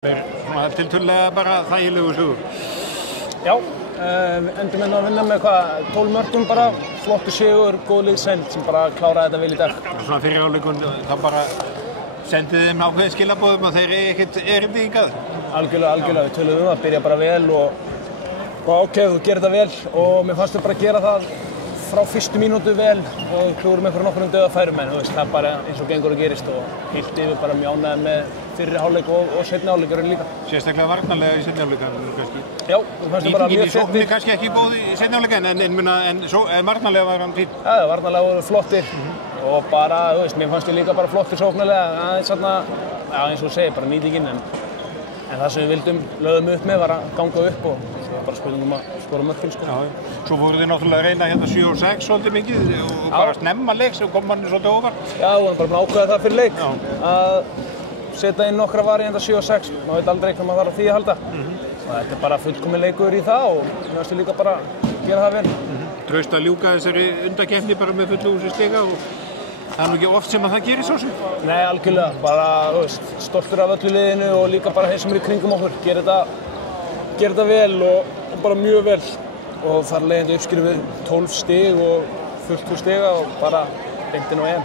Svona tiltölulega bara þægilegu sigur. Já, endum að vinna með 12 mörkum bara, flottur sigur, góð liðsheild sem bara kláraði þetta vel í dag. Svona fyrir hálfleikinn þá bara sendið þeim ákveðin skilaboðum að þeir eigi ekkert erindi hingað. Algjörlega, við töluðum að byrja bara vel og ok, þú gerir þetta vel og mér fannst við bara gera það frá fyrstu mínútu vel og klúrum einhverjum nokkrum dauðafærum en það er bara eins og gengur að gerist og heilt yfir bara mjög ánægð með fyrri hálfleik og seinni hálfleik líka. Sérstaklega varnarlega í seinni hálfleikanum kannski. Já, við fannst bara mjög fettir. Nýtingin í sókninni kannski ekki góð í seinni hálfleikanum en varnarlega var hann fín. Já, varnarlega voru flottir og bara, mér fannst við líka bara flottir sóknarlega aðeins þarna, eins og þú segir, bara nýtingin en það sem við vildum lögðum upp með var að ganga upp og það var bara spurningum að skora mörkin sko. Já, svo voru þið náttúrulega að reyna hérna 7 og 6 svolítið mikið og bara snemma leik sem kom manni svolítið óvart. Já, við vorum bara búin að ákveða það fyrir leik að setja inn nokkra varianta 7 og 6, maður veit aldrei hvað maður þarf á því að halda. Og þetta er bara fullkominn leikur í það og mér finnst við líka bara gera það vel. Traust að ljúka þessari undankeppni bara með fullu húsi stiga og það er nú ekki oft sem að það gerir svo sem. Nei, algjörlega, bara stoltur af öllu liðinu og líka bara þeir sem eru í kringum okkur. Gera þetta vel og bara mjög vel og þar leiðandi uppskrifu 12 stig og fullt úr stiga og bara beint inn á EM.